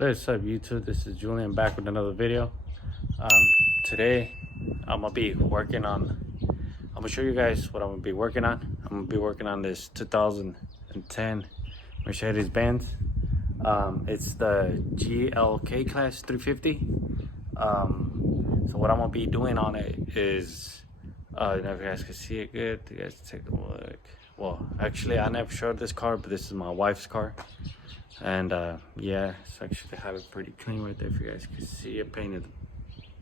What's up YouTube? This is Julian back with another video. Today I'm gonna show you guys what I'm gonna be working on. I'm gonna be working on this 2010 Mercedes-Benz. It's the GLK class 350. So what I'm gonna be doing on it is, if you guys can see it good, you guys take a look. Well, actually I never showed this car, but this is my wife's car. And yeah, it's actually have it pretty clean right there. If you guys can see it, painted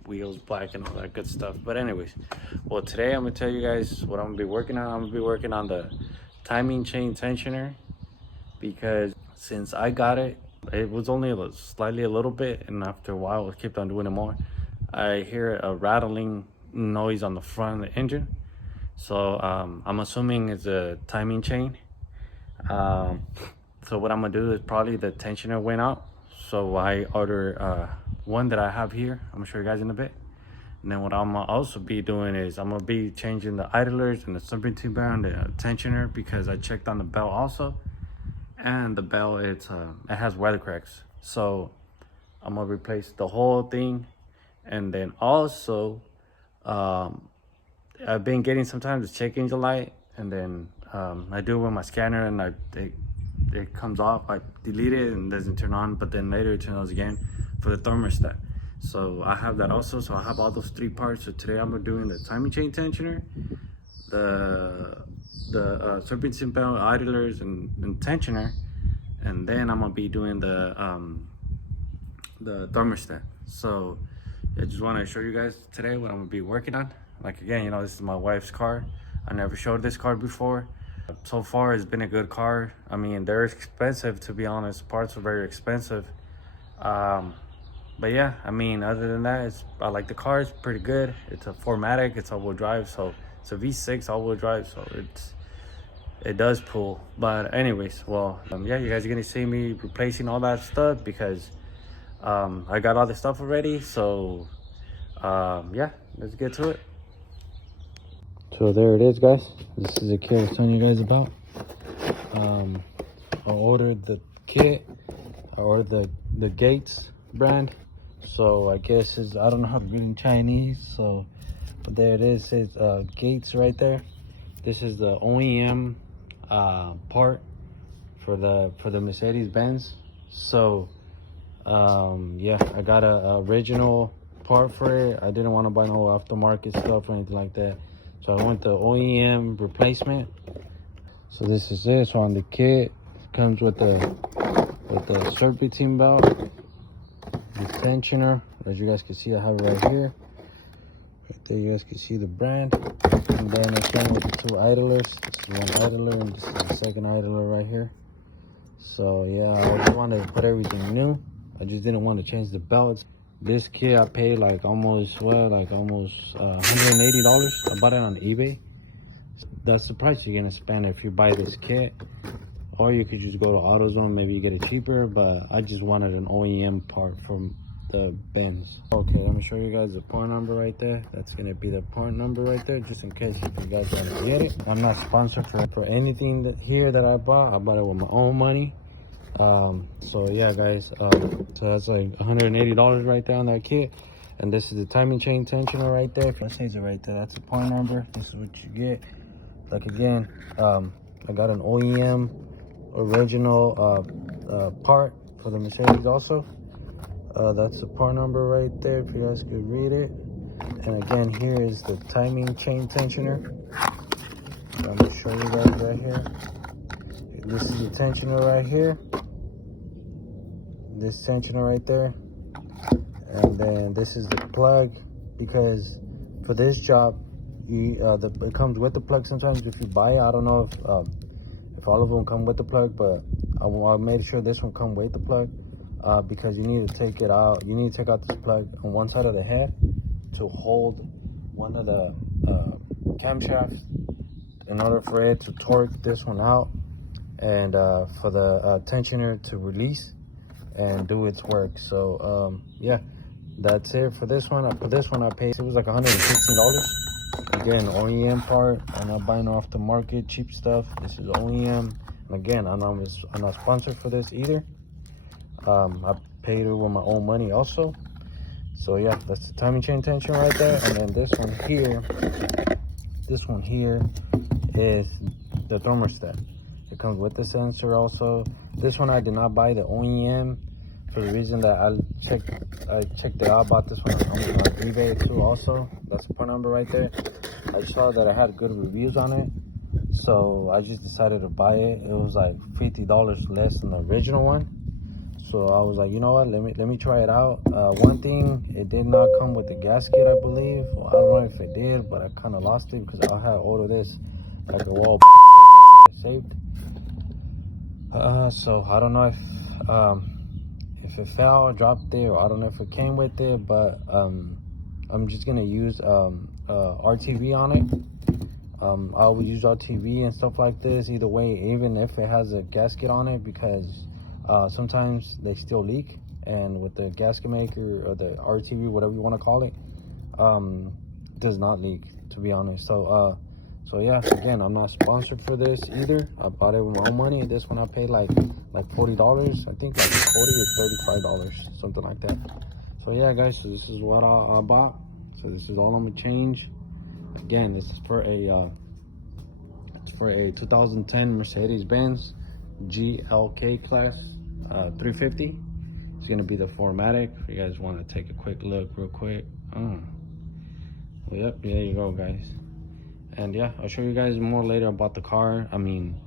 wheels black and all that good stuff. But anyways, well, today I'm gonna tell you guys what I'm gonna be working on. I'm gonna be working on the timing chain tensioner, because since I got it, it was only slightly a little bit, and after a while I kept on doing it more. I hear a rattling noise on the front of the engine, so I'm assuming it's a timing chain. So what I'm gonna do is probably the tensioner went out, so I order one that I have here. I'm gonna show you guys in a bit. And then what I'm gonna also be doing is I'm gonna be changing the idlers and the serpentine belt and the tensioner, because I checked on the belt also, and the belt it has weather cracks. So I'm gonna replace the whole thing. And then also I've been getting sometimes the check engine light, and then I do it with my scanner, and it comes off. I delete it and it doesn't turn on, but then later it turns on again for the thermostat. So I have that also. So I have all those three parts. So today I'm doing the timing chain tensioner, the serpentine belt, idlers, and tensioner, and then I'm gonna be doing the thermostat. So I just want to show you guys today what I'm gonna be working on. Like, again, you know, this is my wife's car. I never showed this car before. So far it's been a good car. I mean, they're expensive, to be honest. Parts are very expensive, but yeah, I mean, other than that, I like the car. It's pretty good. It's a 4MATIC, it's all-wheel drive, so it's a V6 all-wheel drive, so it does pull. But anyways, well, yeah, you guys are gonna see me replacing all that stuff, because I got all the stuff already. So yeah, let's get to it. So there it is, guys. This is the kit I was telling you guys about. I ordered the kit. I ordered the Gates brand. So I guess I don't know how to read in Chinese. So, but there it is. It says Gates right there. This is the OEM part for the Mercedes-Benz. So yeah, I got a original part for it. I didn't want to buy no aftermarket stuff or anything like that. So I went the OEM replacement. So this is it. So on the kit, it comes with the serpentine belt, the tensioner. As you guys can see, I have it right here. Right there, you guys can see the brand. And then it came with the two idlers. This is one idler, and this is the second idler right here. So yeah, I just wanted to put everything new. I just didn't want to change the belts. This kit I paid like almost $180. I bought it on eBay. That's the price you're gonna spend if you buy this kit. Or you could just go to AutoZone, maybe you get it cheaper, but I just wanted an OEM part from the Benz. Okay, let me show you guys the part number right there. That's gonna be the part number right there, just in case if you guys want to get it. I'm not sponsored for anything that I bought. I bought it with my own money. So yeah, guys, so that's like $180 right there on that kit. And this is the timing chain tensioner right there. It says it right there. That's the part number. This is what you get. Like, again, I got an OEM original part for the Mercedes also. That's the part number right there, if you guys could read it. And again, here is the timing chain tensioner. I'm gonna show you guys right here. This is the tensioner right here. This tensioner right there. And then this is the plug, because for this job, it comes with the plug sometimes if you buy it. I don't know if all of them come with the plug, but I made sure this one come with the plug, because you need to take it out. You need to take out this plug on one side of the head to hold one of the camshafts in order for it to torque this one out, and for the tensioner to release and do its work. So yeah, that's it for this one. For this one I paid, it was like $115. Again, OEM part. I'm not buying off the market cheap stuff. This is OEM. And again, I'm not sponsored for this either. I paid it with my own money also. So yeah, that's the timing chain tension right there. And then this one here is the thermostat. It comes with the sensor also. This one I did not buy the OEM for the reason that I checked it out about this one on eBay too also. That's the part number right there. I saw that I had good reviews on it, so I just decided to buy it. It was like $50 less than the original one. So I was like, you know what, let me try it out. One thing, it did not come with the gasket, I believe. Well, I don't know if it did, but I kind of lost it because I had ordered this like a while back ago, but I had it saved. So I don't know if it fell, dropped it, or I don't know if it came with it, but I'm just gonna use RTV on it. I would use RTV and stuff like this either way, even if it has a gasket on it, because sometimes they still leak, and with the gasket maker or the RTV, whatever you want to call it, does not leak, to be honest. So yeah, again, I'm not sponsored for this either. I bought it with my own money. This one I paid like $40, I think, like $40 or $35, something like that. So yeah, guys, so this is what I bought. So this is all I'm gonna change. Again, this is for a 2010 Mercedes-Benz GLK class 350. It's gonna be the 4MATIC. If you guys want to take a quick look real quick. Well, yep, there you go, guys. And yeah, I'll show you guys more later about the car. I mean,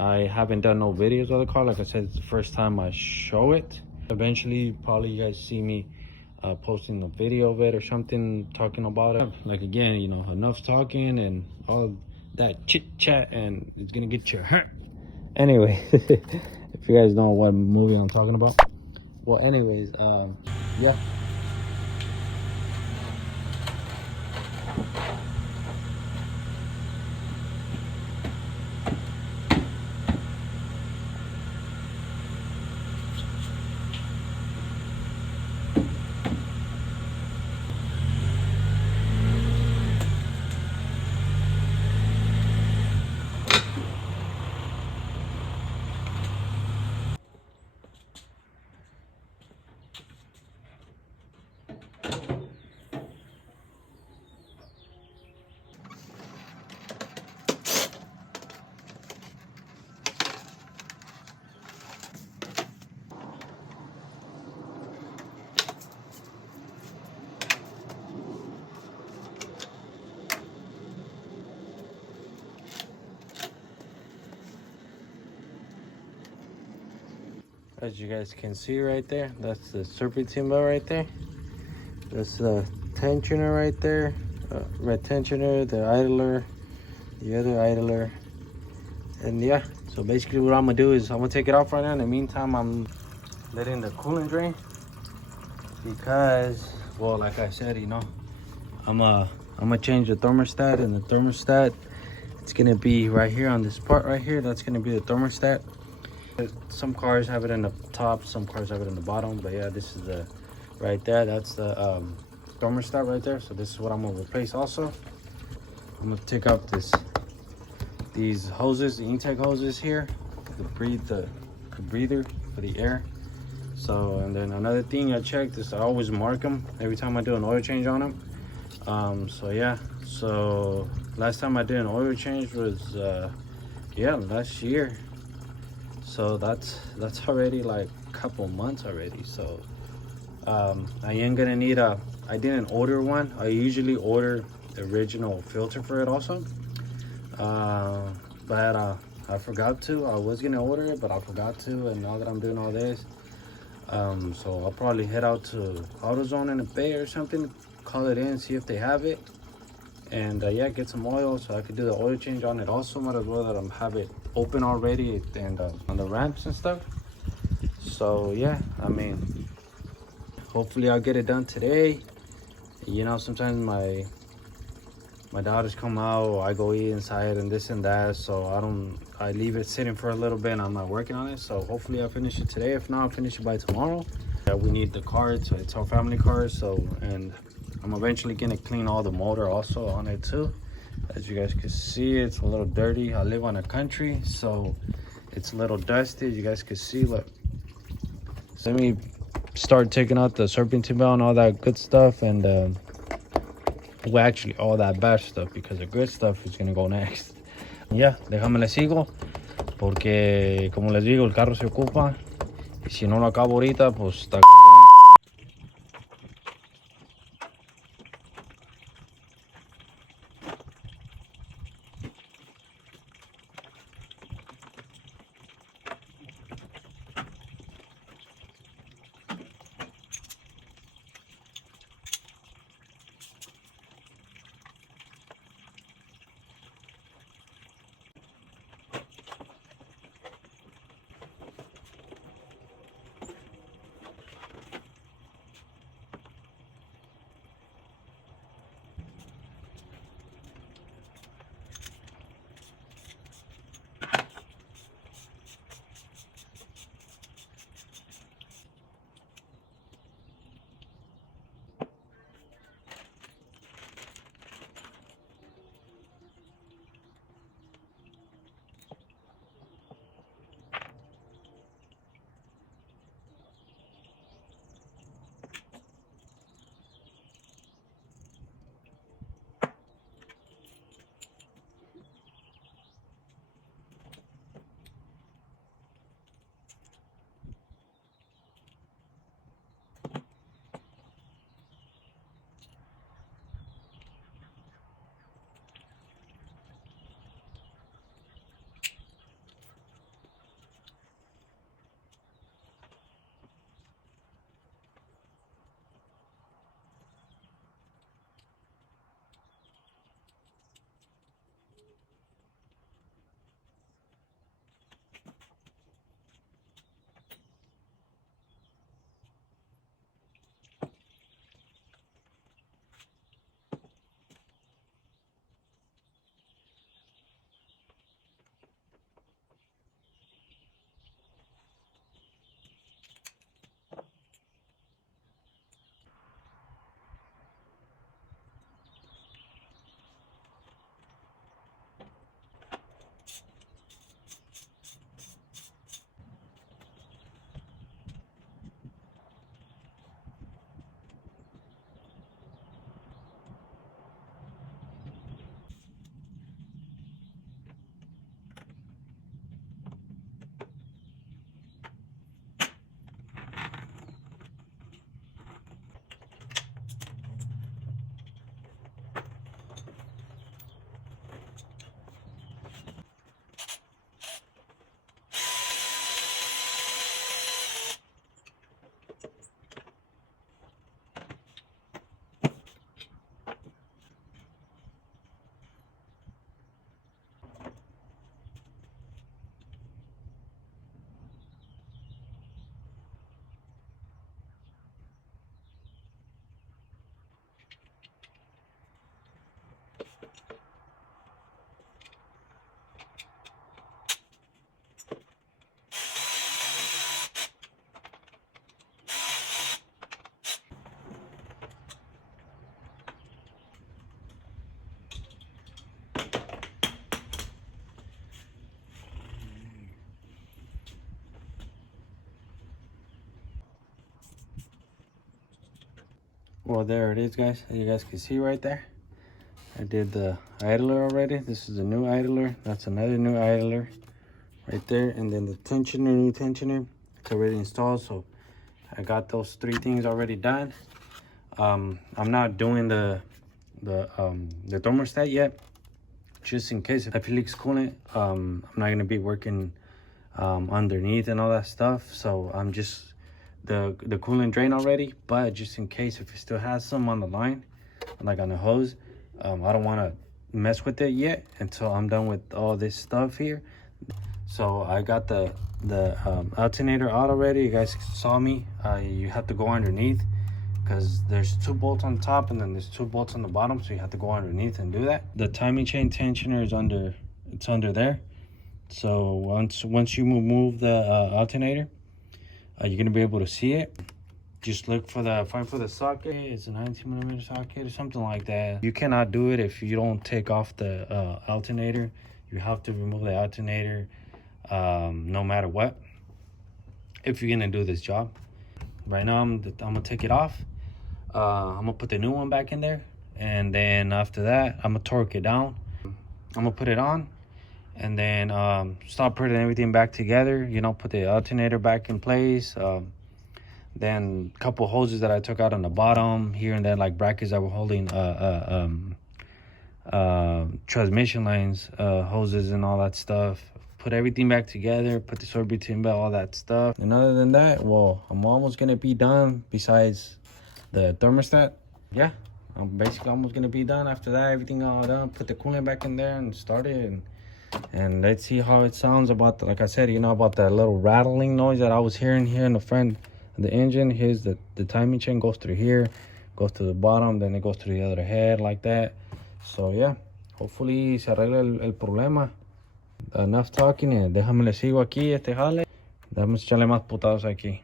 I haven't done no videos of the car. Like I said, it's the first time I show it. Eventually, probably you guys see me posting a video of it or something, talking about it. Like, again, you know, enough talking and all that chit chat, and it's gonna get you hurt. Anyway, if you guys know what movie I'm talking about. Well, anyways, yeah. As you guys can see right there, that's the Serpentine belt right there. That's the tensioner right there. Red tensioner, the idler, the other idler. And yeah, so basically what I'm gonna do is I'm gonna take it off right now. In the meantime, I'm letting the coolant drain because, well, like I said, you know, I'm gonna change the thermostat, and the thermostat, it's gonna be right here on this part right here. That's gonna be the thermostat. Some cars have it in the top, some cars have it in the bottom, but yeah, this is the right there. That's the thermostat right there. So this is what I'm gonna replace also. I'm gonna take out these hoses, the intake hoses here, the breather for the air. So, and then another thing I checked is I always mark them every time I do an oil change on them. So yeah, so last time I did an oil change was last year. So that's already like a couple months already. So I am gonna need I didn't order one. I usually order the original filter for it also, but I forgot to. I was gonna order it, but I forgot to, and now that I'm doing all this, so I'll probably head out to AutoZone in a bay or something, call it in, see if they have it, and yeah, get some oil so I could do the oil change on it also. Might as well that I have it open already, and on the ramps and stuff. So yeah, I mean, hopefully I'll get it done today. You know, sometimes my daughters come out, or I go eat inside and this and that, so I leave it sitting for a little bit and I'm not working on it. So hopefully I'll finish it today. If not, I'll finish it by tomorrow. We need the car, so it's our family car. So, and I'm eventually gonna clean all the motor also on it too. As you guys can see, it's a little dirty. I live on a country, so it's a little dusty. You guys can see, look. So let me start taking out the serpentine belt and all that good stuff, and well, actually all that bad stuff, because the good stuff is gonna go next. Ya, déjame le sigo, porque como les digo, el carro se ocupa, y si no lo acabo ahorita, pues está cabrón. Well, there it is, guys. You guys can see right there. I did the idler already. This is a new idler. That's another new idler right there. And then the tensioner, new tensioner, it's already installed. So I got those three things already done. I'm not doing the thermostat yet, just in case if it leaks coolant. I'm not gonna be working underneath and all that stuff. So I'm just the coolant drain already, but just in case if it still has some on the line, like on the hose, I don't want to mess with it yet until I'm done with all this stuff here. So I got the alternator out already. You guys saw me. You have to go underneath, because there's 2 bolts on top and then there's 2 bolts on the bottom, so you have to go underneath and do that. The timing chain tensioner is under there. So once you move the alternator, you're gonna be able to see it. Just look for find for the socket. It's a 19mm socket or something like that. You cannot do it if you don't take off the alternator. You have to remove the alternator no matter what, if you're gonna do this job. Right now I'm gonna take it off. I'm gonna put the new one back in there, and then after that I'm gonna torque it down. I'm gonna put it on, and then start putting everything back together. You know, put the alternator back in place. Then a couple hoses that I took out on the bottom here and there, like brackets that were holding transmission lines, hoses and all that stuff. Put everything back together, put the Serpentine belt, all that stuff. And other than that, well, I'm almost gonna be done besides the thermostat. Yeah, I'm basically almost gonna be done. After that, everything all done, put the coolant back in there and start it, and let's see how it sounds. About like I said, you know, about that little rattling noise that I was hearing here in the front of the engine. Here's the timing chain goes through here, goes to the bottom, then it goes to the other head like that. So yeah, hopefully se arregla el problema. Enough talking, déjame le sigo aquí este jale. Déjame echarle más putados aquí.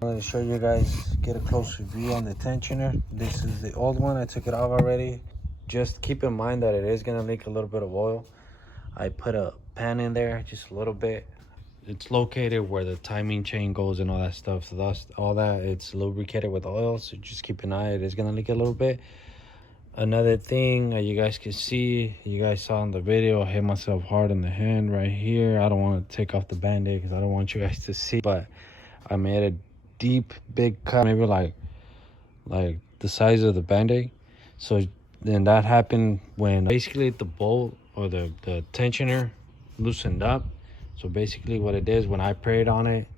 I'm going to show you guys, get a closer view on the tensioner. This is the old one. I took it off already. Just keep in mind that it is going to leak a little bit of oil. I put a pan in there, just a little bit. It's located where the timing chain goes and all that stuff. So that's all that. It's lubricated with oil. So just keep an eye. It is going to leak a little bit. Another thing you guys can see, you guys saw in the video, I hit myself hard in the hand right here. I don't want to take off the band-aid because I don't want you guys to see, but I made a deep big cut, maybe like the size of the band-aid. So then that happened when basically the bolt or the tensioner loosened up. So basically what it is, when I prayed on it,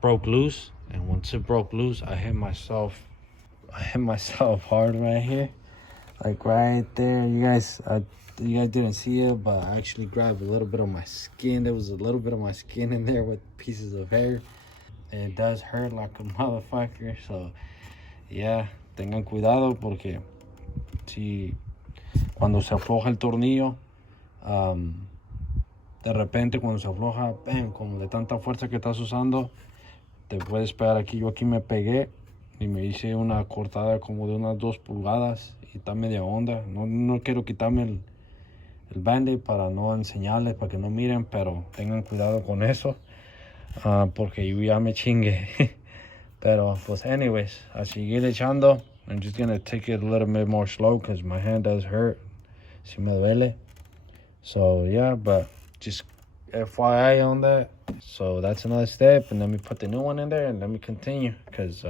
broke loose, and once it broke loose, I hit myself hard right here, like right there. You guys didn't see it, but I actually grabbed a little bit of my skin. There was a little bit of my skin in there with pieces of hair. It does hurt like a motherfucker. So yeah, tengan cuidado porque si cuando se afloja el tornillo, de repente cuando se afloja, bam, como de tanta fuerza que estás usando, te puedes pegar aquí. Yo aquí me pegué y me hice una cortada como de unas 2 pulgadas y está media onda. No quiero quitarme el band-aid para no enseñarles, para que no miren, pero tengan cuidado con eso. Porque yo ya me chingue. Pero pues anyways, a seguir echando. I'm just gonna take it a little bit more slow because my hand does hurt. Si me duele. So yeah, but just FYI on that. So that's another step, and let me put the new one in there and let me continue because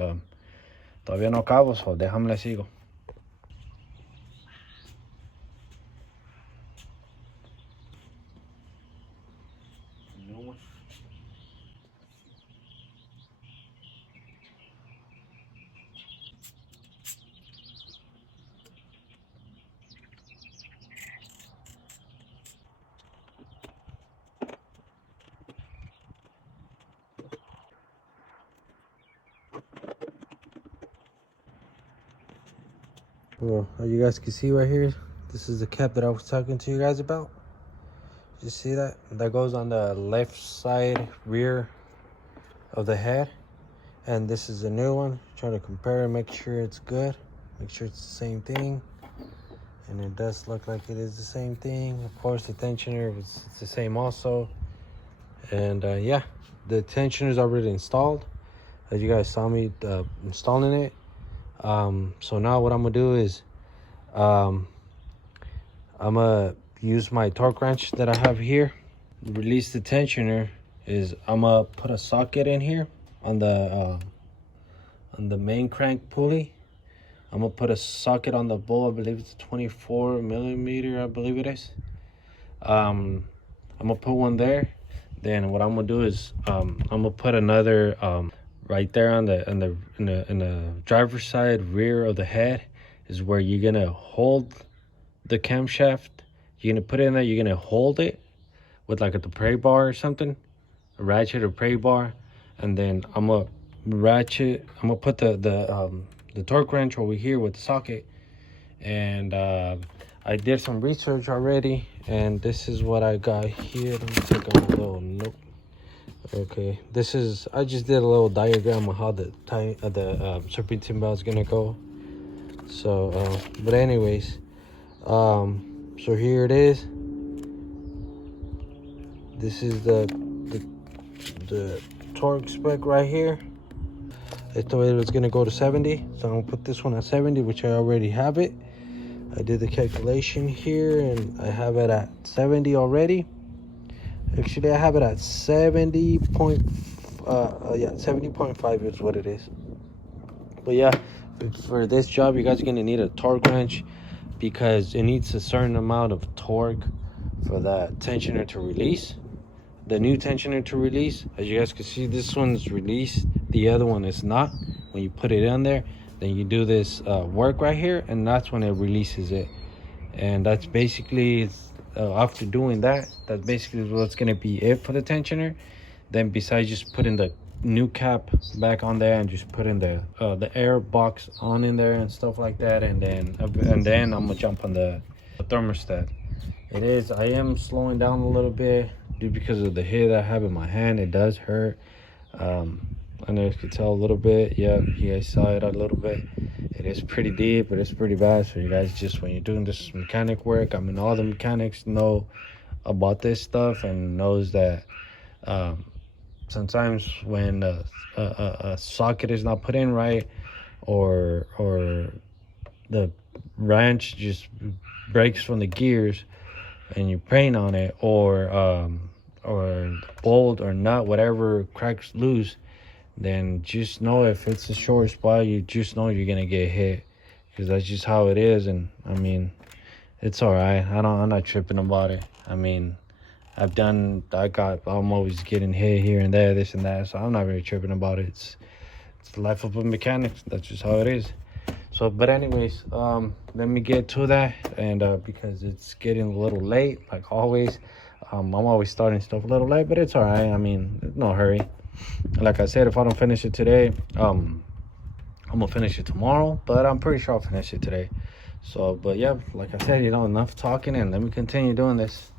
todavía no acabo, so déjame le sigo. Well, as you guys can see right here, this is the cap that I was talking to you guys about. You see that? That goes on the left side rear of the head. And this is the new one. Try to compare and make sure it's good. Make sure it's the same thing. And it does look like it is the same thing. Of course, the tensioner, it's the same also. And yeah, the tensioner is already installed. As you guys saw me installing it. So now what I'm gonna do is I'm gonna use my torque wrench that I have here. Release the tensioner is I'm gonna put a socket in here on the main crank pulley. I'm gonna put a socket on the bowl. I believe it's 24 millimeter, I believe it is. I'm gonna put one there. Then what I'm gonna do is I'm gonna put another right there on the driver's side rear of the head is where you're gonna hold the camshaft. You're gonna put it in there, you're gonna hold it with like a prey bar or something, a ratchet or prey bar, and then I'm gonna put the torque wrench over here with the socket. And I did some research already, and this is what I got here. Let me take a little look. Okay, this is, I just did a little diagram of how the serpentine belt is gonna go. So but anyways, so here it is. This is the torque spec right here. I told it was gonna go to 70, so I'm gonna put this one at 70, which I already have it. I did the calculation here, and I have it at 70 already. Actually, I have it at 70.5 is what it is. But yeah, for this job, you guys are gonna need a torque wrench because it needs a certain amount of torque for that tensioner to release. The new tensioner to release, as you guys can see, this one's released, the other one is not. When you put it in there, then you do this work right here, and that's when it releases it. And that's basically after doing that, that's basically what's gonna be it for the tensioner. Then besides just putting the new cap back on there and just putting the air box on in there and stuff like that, and then I'm gonna jump on the thermostat. I am slowing down a little bit due because of the hit I have in my hand. It does hurt. I know you could tell a little bit. Yeah, you guys saw it a little bit. It is pretty deep, but it's pretty bad. So you guys, just when you're doing this mechanic work, I mean, all the mechanics know about this stuff and knows that sometimes when a socket is not put in right, or the wrench just breaks from the gears and you're praying on it, or the bolt or nut, whatever cracks loose, then just know if it's a short spot, you just know you're gonna get hit, because that's just how it is. And I mean, it's all right. I'm not tripping about it. I mean, I'm always getting hit here and there, this and that, so I'm not really tripping about it. It's the life of a mechanic. That's just how it is. So, but anyways, let me get to that, and because it's getting a little late, like always. I'm always starting stuff a little late, but it's all right. I mean, no hurry. Like I said, if I don't finish it today, I'm gonna finish it tomorrow, but I'm pretty sure I'll finish it today. So, but yeah, like I said, enough talking, and let me continue doing this.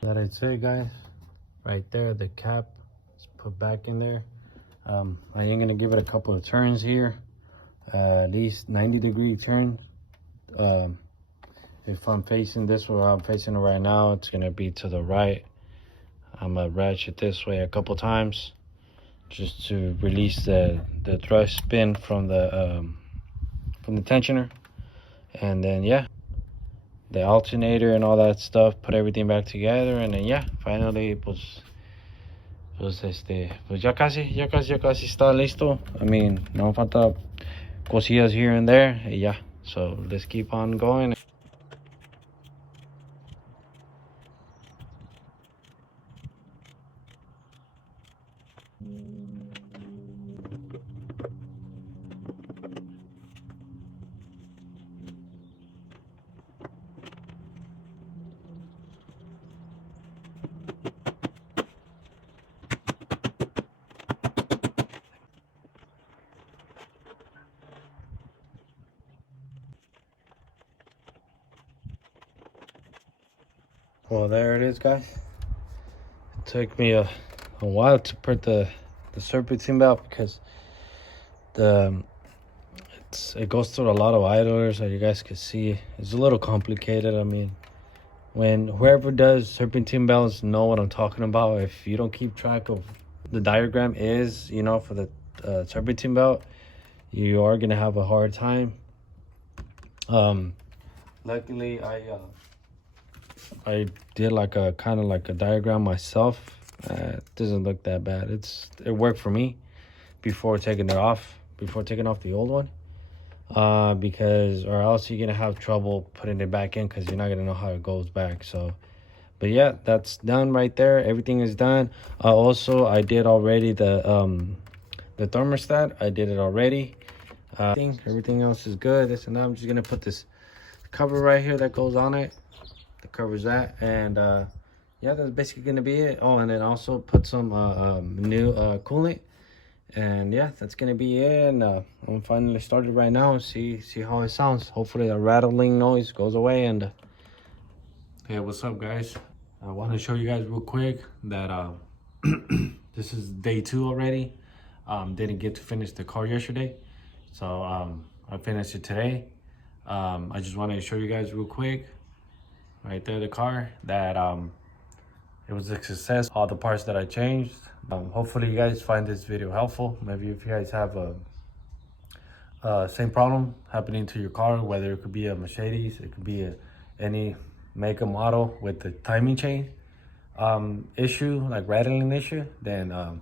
That's it, guys. Right there, the cap is put back in there. I am gonna give it a couple of turns here, at least 90-degree turn. If I'm facing this way, I'm facing it right now, it's gonna be to the right. I'm gonna ratchet this way a couple times just to release the thrust spin from the tensioner, and then yeah, the alternator and all that stuff, put everything back together, and then yeah, finally pues ya casi está listo. I mean, no falta cosillas here and there, y yeah, so let's keep on going. Well, there it is, guys. It took me a while to put the serpentine belt, because it goes through a lot of idlers, as you guys can see. It's a little complicated. I mean, when whoever does serpentine belts know what I'm talking about. If you don't keep track of the diagram is, for the serpentine belt, you are gonna have a hard time. Luckily, I did like a kind of like a diagram myself. It doesn't look that bad. It worked for me before taking off the old one. because or else you're gonna have trouble putting it back in because you're not gonna know how it goes back. So but yeah, that's done right there. Everything is done. Also, I did already the thermostat. I did it already. Everything else is good. So now I'm just gonna put this cover right here that goes on it. That covers that, and yeah, that's basically gonna be it. Oh, and then also put some new coolant, and yeah, that's gonna be it. And I'm finally started right now and see how it sounds. Hopefully the rattling noise goes away. And hey, what's up, guys? I want to show you guys real quick that this is day 2 already. Didn't get to finish the car yesterday, so I finished it today. I just wanted to show you guys real quick right there the car that it was a success. All the parts that I changed. Hopefully you guys find this video helpful. Maybe if you guys have a same problem happening to your car, whether it could be a Mercedes, it could be any make a model with the timing chain issue, like rattling issue, then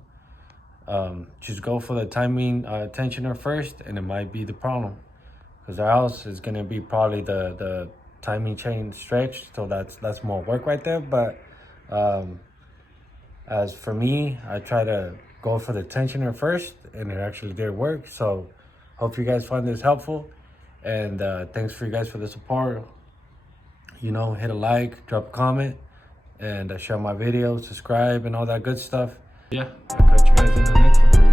just go for the timing tensioner first, and it might be the problem, because else it's gonna be probably the timing chain stretched. So that's more work right there. But as for me, I try to go for the tensioner first, and it actually did work. So hope you guys find this helpful, and thanks for you guys for the support. You know, hit a like, drop a comment, and share my videos, subscribe, and all that good stuff. Yeah, I'll catch you guys in the next one.